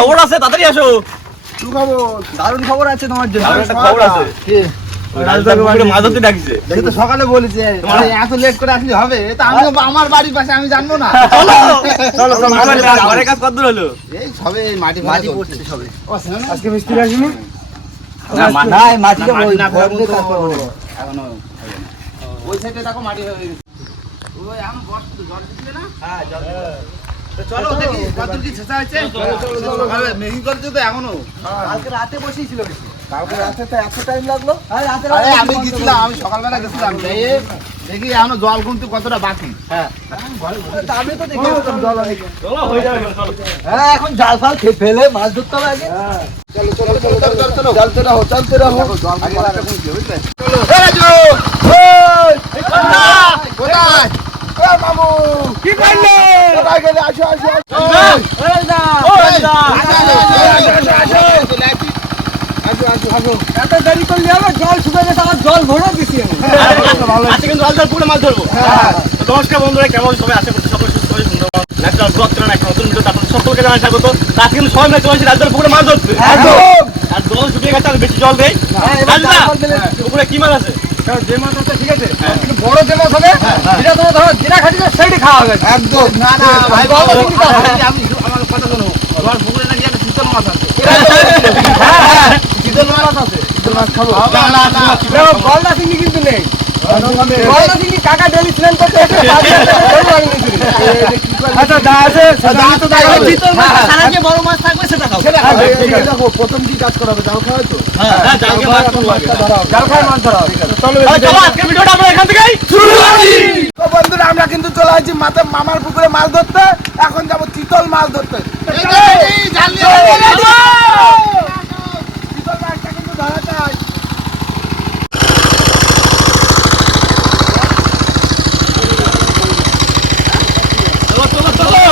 খবর আছে তাড়াতাড়ি আসো। দারুণ খবর আছে তোমার জন্য। খবর আছে। সকালে বলেছে এত লেট করে আসলে হবে? আমি আমার বাড়ির পাশে আমি জানব না। চলো। চলো কাজ কত দূর হলো। এই সবে মাটি মাটি পড়ছে। সবে। আজকে মিস্ত্রি আসেনি? না মাটিটা না। এখনও। ওই সাইডে দেখো মাটি হয়ে গেছে। ওই জল দিছিলে না? হ্যাঁ জল চলো দেখি কতদূর কি ছেঁচা হয়েছে? সকালে মেঘি করছে তো এখনও? কালকে রাতে বসেই কালকে রাতে তো এত টাইম লাগল। আরে আমি গেছিলাম আমি সকালবেলা গেছিলাম দেখি এখনও জল কিন্তু কতটা বাকি। হ্যাঁ। আমি তো দেখি। জল হয়ে যাবে হ্যাঁ এখন জাল ফাল ফেলে মাছ ধরতে হবে আগে। চলো চলো চলো চলো চলো চলতে রহো চলতে এ মামু কি করলে আসো আসো এত দেরি করলে হবে জল শুকিয়ে গেছে আমার জল ভরে আমি আজকে কিন্তু রাজদার পুকুরে মাছ ধরবো নমস্কার বন্ধুরা কেমন সবাই আশা করছি হয়ে ন্যাচারাল ব্লগ চ্যানেল একটা নতুন ভিডিও আপনাদের সকলকে জানাই স্বাগত। আজকে কিন্তু সবাই মিলে চলে আসছি রাজদার পুকুরে মাছ ধরতে। একদম। আর জল শুকিয়ে গেছে আর বেশি জল দেয় রাজদা পুকুরে কি মাছ আছে? যে মাছ আছে ঠিক আছে। বড় যে মাছ হবে যেটা তোমার ধরো যেটা সেইটি খাওয়া হবে। একদম। না না ভাই বাবা, বাবা চিংড়ি খাওয়া হবে। আমি আমার কথা শোনো তোমার পুকুরে নাকি একটা শীতল মাছ আছে হ্যাঁ হ্যাঁ শীতল মাছ আছে মাছ খাব না না না গলদা চিংড়ি কিন্তু নেই। গলদা চিংড়ি। কাকা ডেলি স্নান করতে এসে বাড়ি আসতে ধরে বাড়ি নিয়েছিল। আচ্ছা দা আছে দা তো দা খাবে। মাছ সারা যে বড় মাছ থাকবে সেটা খাও। সেটা খাবে। দেখো প্রথম কি কাজ করা জাল খাওয়া তো হ্যাঁ জালকে মাছ তুলবো আগে। মাছটা ধরা হবে। জাল খায় মাছ ধরা চলো তাহলে ভিডিওটা আমরা এখান থেকেই শুরু করছি তো বন্ধুরা আমরা কিন্তু চলে আসছি মাথা মামার পুকুরে মাছ ধরতে। এখন যাব চিতল মাছ ধরতে। মাছটা কিন্তু ধরা চাই চলো চলো চলো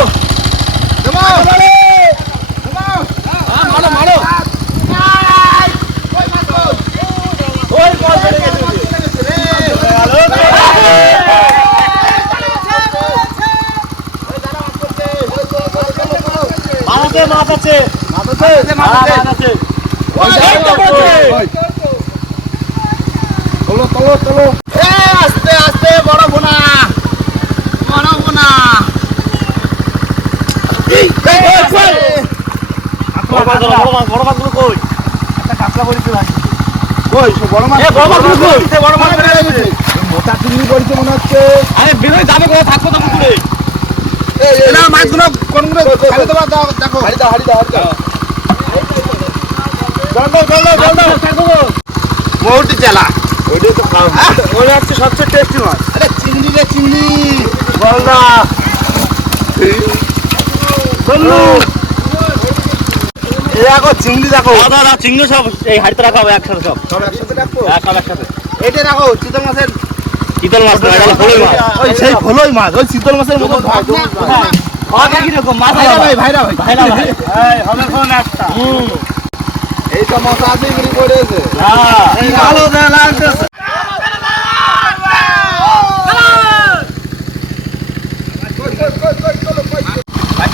হ্যাঁ, মারো মারো ওই মাছ ধরে গেছে মাছ আছে মাছ আছে মাছ আছে ওই সাইডটা পড়ছে চলো চলো চলো আস্তে আস্তে বড় বোনা বড় বোনা বড় মাছ ধরো, বড় মাছ বড় মাছগুলো কই? বড় মাছ? বড় মাছগুলো কই? বড় মাছ গেছে। মোটা চিংড়ি পড়ছে মনে হচ্ছে। আরে বেরোয় যাবে কোথায় থাকব তো পুকুরে না মাছগুলো কোনগুলো দাও দেখো। হাড়ি দাও হাড়ি দাও হাড়ি দাও। জল দাও জল দাও জল দাও। থাকব মৌটি চেলা ওইটাই তো খাওয়া ওটা হচ্ছে। সবচেয়ে টেস্টি মাছ। আরে চিংড়ি রে চিংড়ি। জল না এই। দেখো চিংড়ি দেখো। দাদা দাদা চিংড়ি সব এই হাড়িতে রাখা হবে একসাথে সব। সব একসাথে রাখব? হ্যাঁ সব একসাথে। এটা দেখো চিতল মাছের শীতল মাছ নয় এটা ফলই মাছ। ওই সেই ভোলই মাছ ওই শীতল মাছের মতো ভাগ ভাগ কি রকম মাছ ভাইরা ভাই ভাইরা ভাই। ভাইরা ভাই। এই হবে কোন একটা। হুম। এইটা মশা আছে এগুলি পড়েছে হ্যাঁ। ভালো লাগতেছে।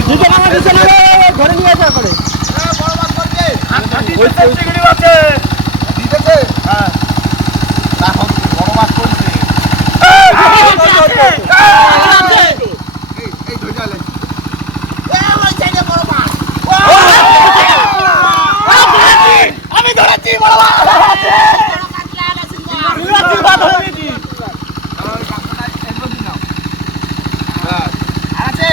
মাছ না রে ধরে নিয়ে আসা করে তো দিতেছে। হ্যাঁ দেখো বড় মাছ পড়ছে এই ধরে আলে আমি ধরেছি বড় মাছ আছে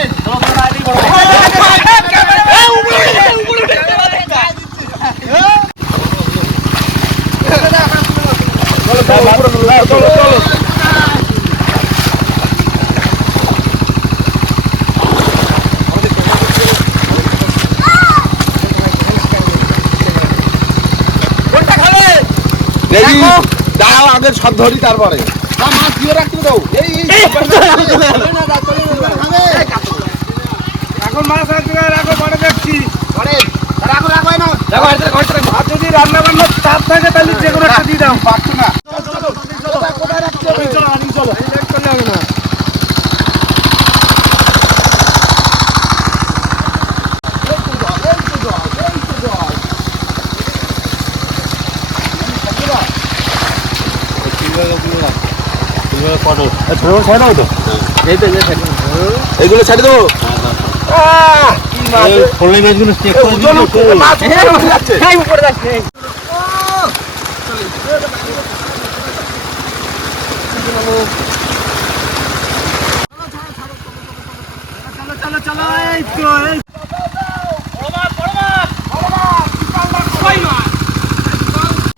চলো চলো চলো দেখি দাঁড়াও আগে সব ধরি তারপরে মাছ দিয়ে রাখতে দাও এই এই এখন মাছ আছে রাখো পরে দেখছি রাখো রাখো আর যদি রান্না বান্নার চাপ থাকে তাহলে যে কোনো একটা দিয়ে দাও পারছ না কোথায় রাখতে হবে চলো চলো এই লেট করলে হবে না এইগুলো ছেড়ে দেবো আহ, কি মাছ এ? ফোনের মাছগুলো চেক এ, ওজন উপরে, মাছ উপরে উঠে যাচ্ছে।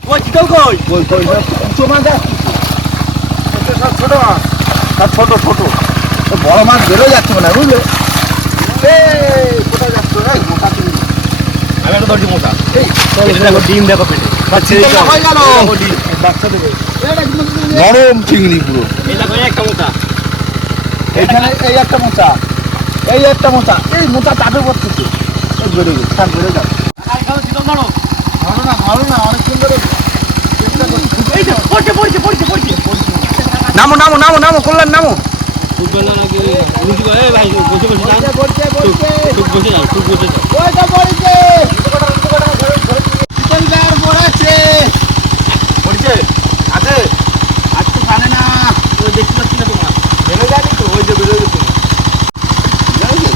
ওই চিতল কই ছোট মাছ সব ছোট ছোট বড় মাছ বেরোয় যাচ্ছে না বুঝলে? কোথায় যাচ্ছ মোটা তুমি। আমি একটা ধরছি মোটা। এই, এই দেখো ডিম দেখো পেটে। বাচ্চা দেবে নরম চিংড়ি পুরো। একটা মোটা। এইখানে এই একটা মোচা এই একটা মোচা এই মোচা চাপে পড়তেছে বেড়ে গেছে থাক বেড়ে যাবে। ধরো ভালো না ভালো না অনেক সুন্দর এই যে পড়ছে পড়ছে পড়ছে। পড়ছে। নামো নামো নামো নামো কল্যাণ নামো। ফুটবল নাকি রুটি করে এই ভাই বসে বসে যান বলছে বলছে খুব বসে যান খুব বসে যান ওইটা পড়েছে চিতলদার পড়েছে পড়ছে আছে আজকে জানে না ওই দেখতে পাচ্ছি না তোমার বেড়ে যায়নি তো ওই যে বেড়ে গেছে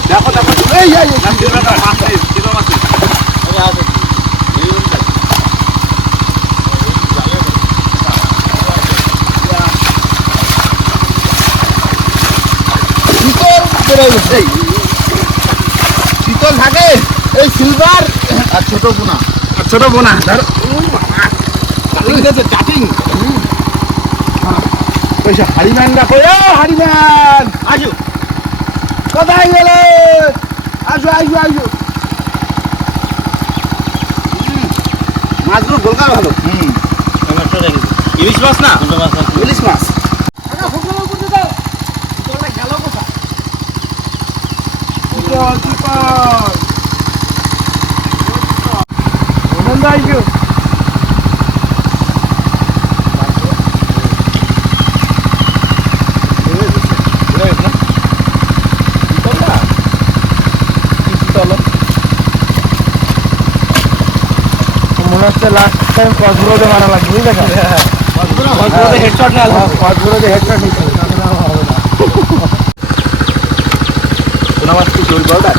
দেখো দেখো এই এই এই, না চিতলটা মাছ নেই চিতল মাছ নেই আরে আসো চিতল থাকে এই সিলভার আর ছোট পোনা আর ছোট বোনা ধর। কাটিং দিয়েছে কাটিং পয়সা হারিম্যান দেখো এ হারিম্যান আসো। কোথায় গেলে? আসো আসো আসো। মাছগুলো গোলকা ভালো। হুম। আমার তো দেখি ইলিশ মাছ না। ইলিশ মাছ। আইসো মনে হচ্ছে লাস্ট টাইম কসগুলোতে মারা লাগবে বুঝলে কসগুলোতে হেডশট না কসগুলোতে হেডশট নিচ্ছে পোনা মাছ কি চুরি পাউডার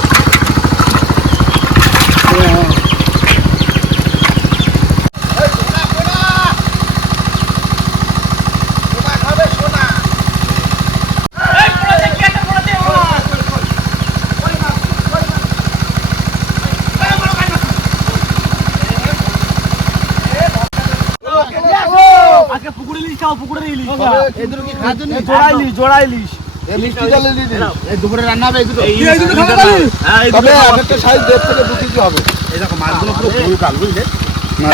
আজকে পুকুরে ইলিশ খাও পুকুরে ইলিশ এদের কি খাওয়ার জন্য? জোড়াইলিশ জোড়াইলিশ এই মিষ্টি জলে দিয়ে এই দুপুরে রান্না হবে এগুলো এই ইলিশ খাওয়া যাবে হ্যাঁ তবে দুটো একটা সাইজ দেড় থেকে দু কেজি হবে। এই দেখো মাছগুলো পুরো ফুল কাল বুঝলে?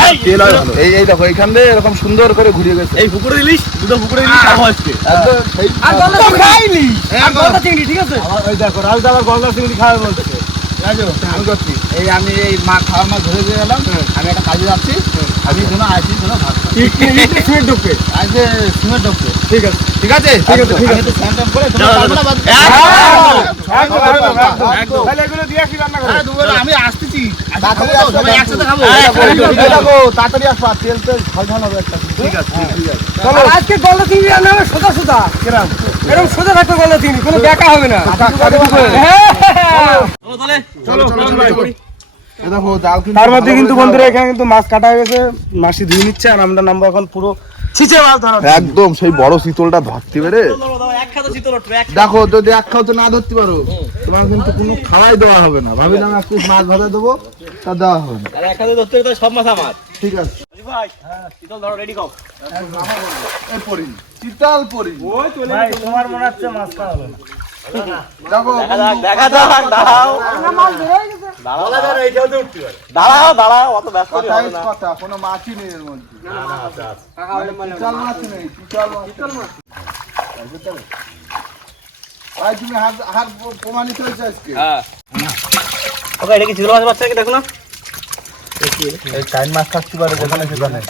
এই, তেল হয় ভালো। এই এই দেখো এইখান দিয়ে এরকম সুন্দর করে ঘুরিয়ে গেছে। এই পুকুরে ইলিশ দুটো পুকুরে ইলিশ খাওয়া আজকে। একদম সেই খাইলি আর গলদা চিংড়ি। ঠিক আছে? ওই দেখো গলদা চিংড়ি বলছে। রাজু। আমি করছি। এই আমি এই মাছ খাওয়ার মাছ ধরে দিয়ে গেলাম আমি একটা কাজে যাচ্ছি। আমি শোনো আসি শোনো সিমেন্ট ঢুকবে। আজকে সিমেন্ট ঢুকছে ঠিক আছে ঠিক আছে ঠিক আছে, ঠিক আমি তো করে তোমার যাও, না বাদ- একদম একদম একদম একদম। তাহলে এগুলো দিয়ে আসি রান্না করে। হ্যাঁ, আমি আসতেছি। তাড়াতাড়ি আসো, সবাই একসাথে খাব। হ্যাঁ, হ্যাঁ, তাড়াতাড়ি আসো তেল তেল ঝাল ঝাল হবে একটা ঠিক আছে ঠিক আছে। চলো। আজকে গলদা চিংড়ি রান্না হবে সোজা সোজা। কিরাম? এরকম সোজা থাকবে গলদা চিংড়ি কোনো ব্যাকা হবে না। চলো চলো চলো। তার মধ্যে কিন্তু বন্ধুরা এখানে কিন্তু মাছ কাটা হয়ে গেছে মাসি ধুয়ে নিচ্ছে আর আমরা নামবো এখন পুরো ছিচে মাছ ধরা একদম সেই বড় শীতলটা ধরতে পেরে। দেখো যদি এক খাও তো না ধরতে পারো। তোমার কিন্তু কোনো খাওয়াই দেওয়া হবে না। ভাবিলাম এক পিস মাছ ভাজা দেবো তা দেওয়া হবে না। আর এক খাতা ধরতে গেলে সব মাছ আমার। ঠিক আছে। ভাই চিতল ধরো রেডি কর। এই পরি চিতাল পরি ভাই তোমার মনে হচ্ছে মাছ খাওয়া হবে না। দেখো দেখা যাক দাঁড়াও দাঁড়াও দাঁড়াও দাঁড়াও অত ব্যস্ত হলে কথাই হবে না কথা কোনো মাছই নেই এর মধ্যে চিতাল মাছ নেই চিতাল মাছ ভাই তুমি হাত হাত প্রমাণিত হয়েছে আজকে হ্যাঁ ওকে এটা কি চিতল মাছ বাচ্চা নাকি দেখো না এই টাইম মাছ থাকতে পারে যেখানে সেখানে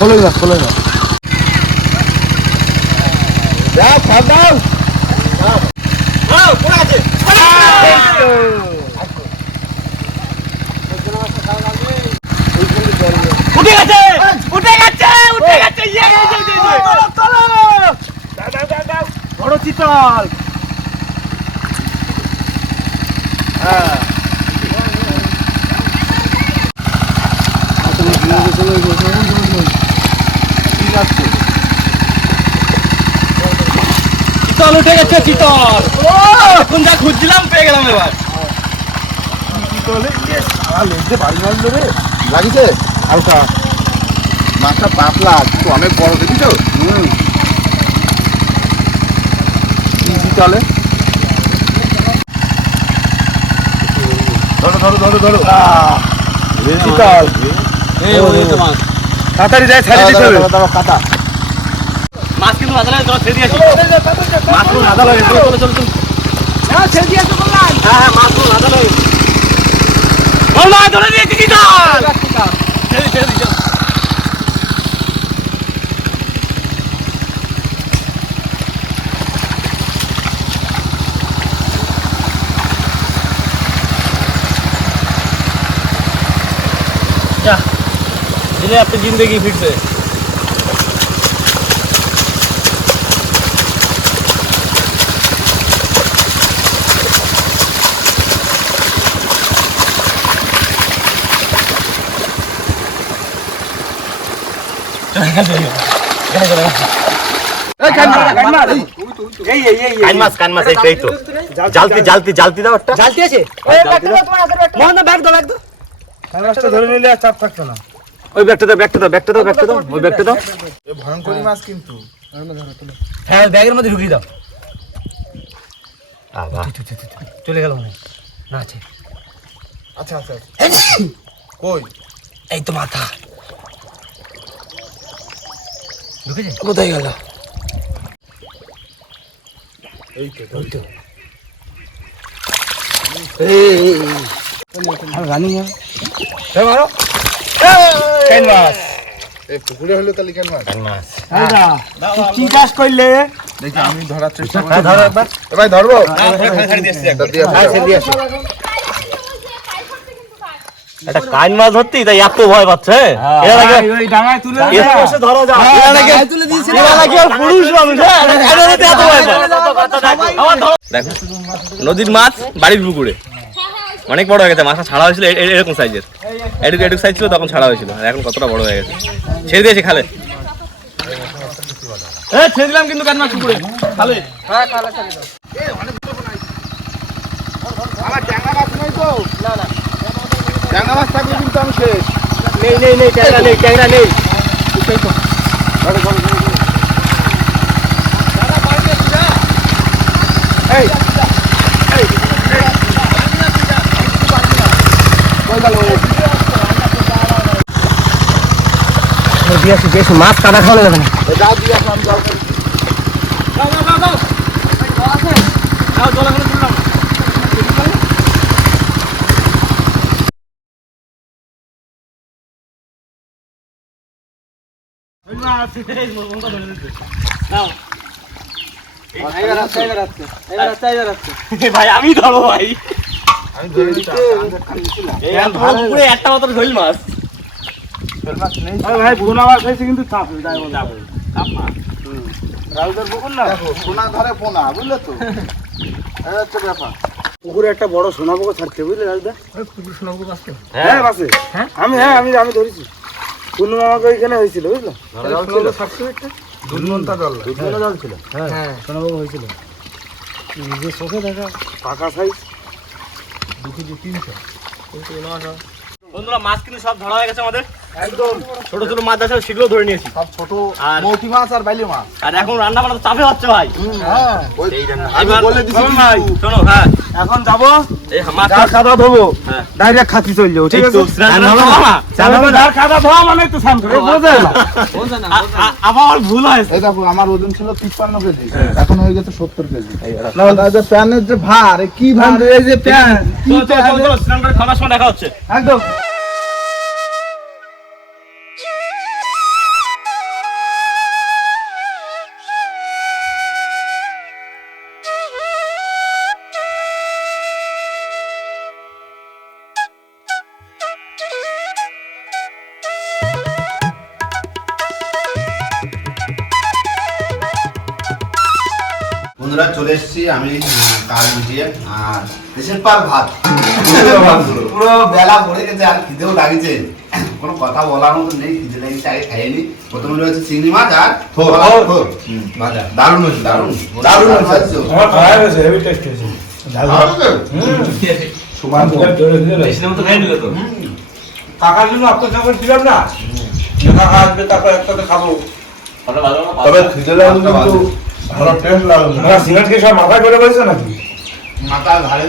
খোলো না খোলো না উঠে গেছে উঠে গেছে উঠে গেছে ইয়ে ইয়ে, ইয়ে, ইয়ে, ইয়ে। বড় চিতল উঠে গেছে চিতল। এখন যা খুঁজছিলাম পেয়ে গেলাম এবার। লাগিছে হালকা। মাছটা পাতলা কিন্তু অনেক বড় দেখি তো। হুম। চলে ধরো ধরো ধরো ধরো। চিতল। তাড়াতাড়ি যায় ছাড়ি দিতে হবে। কাটা। মাছ কিন্তু মাথা লাগে ছেড়ে দিয়ে আসি। মাছ মাথা লাগে চলো চলো চলো চলো। হ্যাঁ হ্যাঁ মাছ মাথা লাগে ও ধরে দিয়েছি চিতল ছেড়ে ছেড়ে দিই, চলো। জালতি জালতি জালতি দাও জালতি আছে? মোহন ব্যাগ দাও ব্যাগ দাও। ধরে নিলে আর চাপ থাকতো না। ওই ব্যাগটা দাও ব্যাগটা দাও ব্যাগটা দাও ব্যাগটা দাও ওই ব্যাগটা দাও। ভয়ঙ্করী মাছ কিন্তু। হ্যাঁ ব্যাগের মধ্যে ঢুকিয়ে দাও। আবা চলে গেল মনে হয়। না আছে। আচ্ছা আচ্ছা কই? এই তো মাথা। ঢুকেছে? কোথায় গেল? এই তো ওই তো। আর রানিং মারো। কেন মাছ এই পুকুরে হলো তাহলে কেন মাছ কান মাছ আচ্ছা কি করলে? দেখি আমি ধরার চেষ্টা হ্যাঁ ধরো একবার। এ ভাই ধরবো? এটা হ্যাঁ কান মাছ ধরতি তাই এত ভয় পাচ্ছে এরা নাকি ওই ডাঙায় তুলে এর বসে ধরো যা এরা নাকি এরা নাকি আর পুরুষ মানুষ হ্যাঁ? এরা এত ভয় পায়। দেখো নদীর মাছ বাড়ির পুকুরে। অনেক বড় হয়ে গেছে মাছটা ছাড়া হয়েছিল এরকম সাইজের এটুকু এটুকু সাইজ ছিল তখন ছাড়া হয়েছিল। আর এখন কতটা বড় হয়ে গেছে। ছেড়ে দিয়েছে খালে। হ্যাঁ ছেড়ে দিলাম কিন্তু কান মাছ পুকুরে খালে। আমার ট্যাংরা মাছ নেই তো। না না। ট্যাংরা মাছ থাকলে কিন্তু আমি শেষ। নেই নেই নেই ট্যাংরা নেই ট্যাংরা নেই। বেশ মাছ কাটা খাওয়ানো যাবে না ভাই আমি ধরবো ভাই একটা মাত্র ঝোল মাছ। আরে ভাই বুনা মাছ খাইছে কিন্তু চাপ তাই বলে। রাউদার পুকুর না? দেখো পোনা ধরে পোনা বুঝলে তো? এই হচ্ছে ব্যাপার। পুকুরে একটা বড় সোনা পুকুর থাকছে বুঝলে রাউদা হ্যাঁ। হ্যাঁ বাসে। আমি হ্যাঁ আমি আমি ধরেছি। পূর্ণ আমাকে ওইখানে হয়েছিল বুঝলো? দুধ নোনতা জল জল। ছিল। হ্যাঁ। সোনাবাবু হয়েছিল। যে চোখে দেখা পাকা সাইজ বন্ধুরা মাছ কিন্তু সব ধরা হয়ে গেছে আমাদের। একদম ছোট ছোট মাছ আছে সেগুলো ধরে নিয়েছি। সব ছোট আর মৌটি মাছ আর বাইলি মাছ। আর এখন রান্না বান্না চাপে হচ্ছে ভাই। হ্যাঁ। আমি বলে দিছি ভাই শোনো হ্যাঁ। এখন যাব এই মাছ খাতা ধোবো। হ্যাঁ। ডাইরেক্ট খাতি চলে যাব ঠিক আছে? আর তো খাতা ধোয়া মানে একটু বোঝে? না আমার ভুল হয়েছে এই দেখো আমার ওজন ছিল তিপ্পান্ন কেজি এখন হয়ে গেছে সত্তর কেজি। না না, যে প্যানের যে ভার কি ভার এই যে প্যান কি চলো, স্নান করে খাওয়ার সময় দেখা হচ্ছে। একদম। বন্ধুরা চলে এসেছি আমি কাজ মিটিয়ে আর দেশের পার ভাত। পুরো বেলা পড়ে গেছে আর খিদেও লাগছে। কোনো কথা বলার মতো নেই খিদে লেগেছে আগে খাইনি প্রথমে রয়েছে চিংড়ি মাছ আর ভাজা। দারুণ হয়েছে দারুণ। দারুণ। হয়েছে। আমার খাওয়া গেছে হেভি টেস্ট হয়েছে। সমান বেশি খাই নিলে তো? কাকার জন্য আপনার ছিলাম না। কাকা আসবে তারপর একসাথে খাব। তবে খিদে লাগলে কিন্তু ভালো টেস্ট লাগবে আমরা সিমেন্টকে সব মাথায় করে বলছে নাকি? মাথা ঘাড়ে।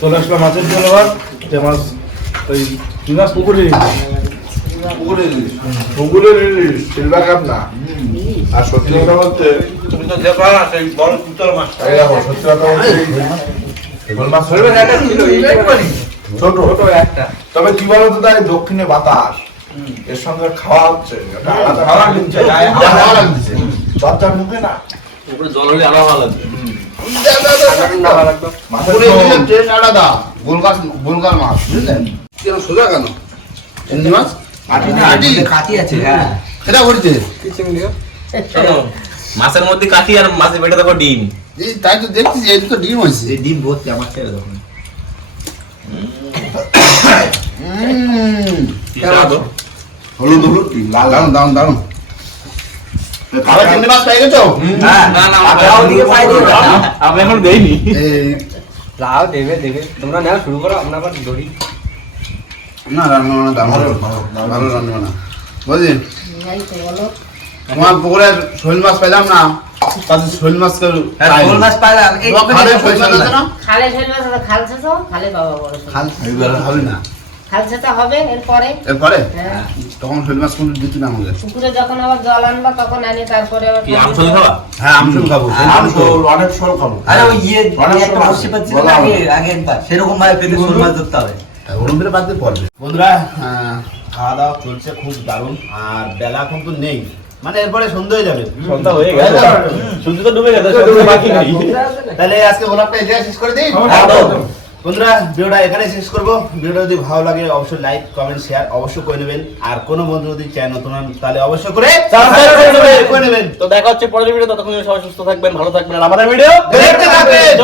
চলে আসলো মাছের জন্য যে মাছ ওই মাছ পুকুরে পুকুরে ইলিশ সিলভার কাপ না। আর সত্যি কথা বলতে তুমি তো দেখো না সেই বড় পুতল মাছ সত্যি কথা বলতে মাছ ধরবে ছোট। ছোট একটা। তবে কি বলতো তাই দক্ষিণে বাতাস। এর সঙ্গে খাওয়া হচ্ছে। খাওয়া লাগছে দরজার মুখে না। উপরে জল হলে আরও লাগবে মাছের পুকুরে ঝোল। ইলিশের টেস্ট আলাদা। গোলগাল গোলগাল মাছ বুঝলেন? কেন সোজা কেন? এমনি মাছ? আটি আছে হ্যাঁ। শোনো, মাছের মধ্যে কাটি আর মাছের পেটে দেখো ডিম। তাই তো দেখছি এই তো ডিম হয়েছে। ডিম ভর্তি আমার ছেড়ে তখন কি হলুদ হলুদ দারুণ দারুণ দারুণ খাবার চিংড়ি মাছ পেয়ে গেছো না, না, না, কাকাও দিকে পাই দিয়ে দাও। আমি এখন দেইনি লাও দেবে দেবে তোমরা নাও শুরু করো আমরা আবার ধরি না রান্না বান্না দারুণ ভালো রান্না বুঝলি তোমার পুকুরে শৈল মাছ পেলাম না শৈল মাছ কেউ শোল মাছ পাইলাম এই খালে শৈল মাছ আছে না? খালে শৈল মাছ আছে, খাল ছেঁচো, খালে পাবা বড় খাল এইবার হবে না। খাল ছেঁচা হবে এরপরে? এরপরে? হ্যাঁ, তখন শৈল মাছ কোন দিতে না আমাদের পুকুরে যখন আবার জল আনবা তখন আনি তারপরে আবার কি আমসল খাওয়া হ্যাঁ আমসুল খাব আমি তো অনেক শোল খাব। আরে ওই ইয়ে একটা বসে পাচ্ছি বলা আগে আগে একবার সেরকম ভাবে পেতে শোল মাছ ধরতে হবে। বাদ দিয়ে পড়বে। বন্ধুরা আহ, খাওয়া দাওয়া চলছে খুব দারুণ আর বেলা এখন তো নেই। মানে এরপরে সন্ধ্যে হয়ে যাবে। সন্ধ্যা হয়ে সূর্য তো ডুবে গেছে বাকি নেই। তাহলে আজকে ব্লগটা এখানে শেষ করে দিই। বন্ধুরা ভিডিওটা এখানে শেষ করব। ভিডিওটা যদি ভালো লাগে অবশ্যই লাইক কমেন্ট শেয়ার অবশ্যই করে নেবেন। আর কোনো বন্ধু যদি চ্যানেল নতুন তাহলে অবশ্যই করে করে নেবেন। তো দেখা হচ্ছে পরের ভিডিও ততক্ষণ সবাই সুস্থ থাকবেন ভালো থাকবেন। আর আমাদের ভিডিও দেখতে থাকবেন।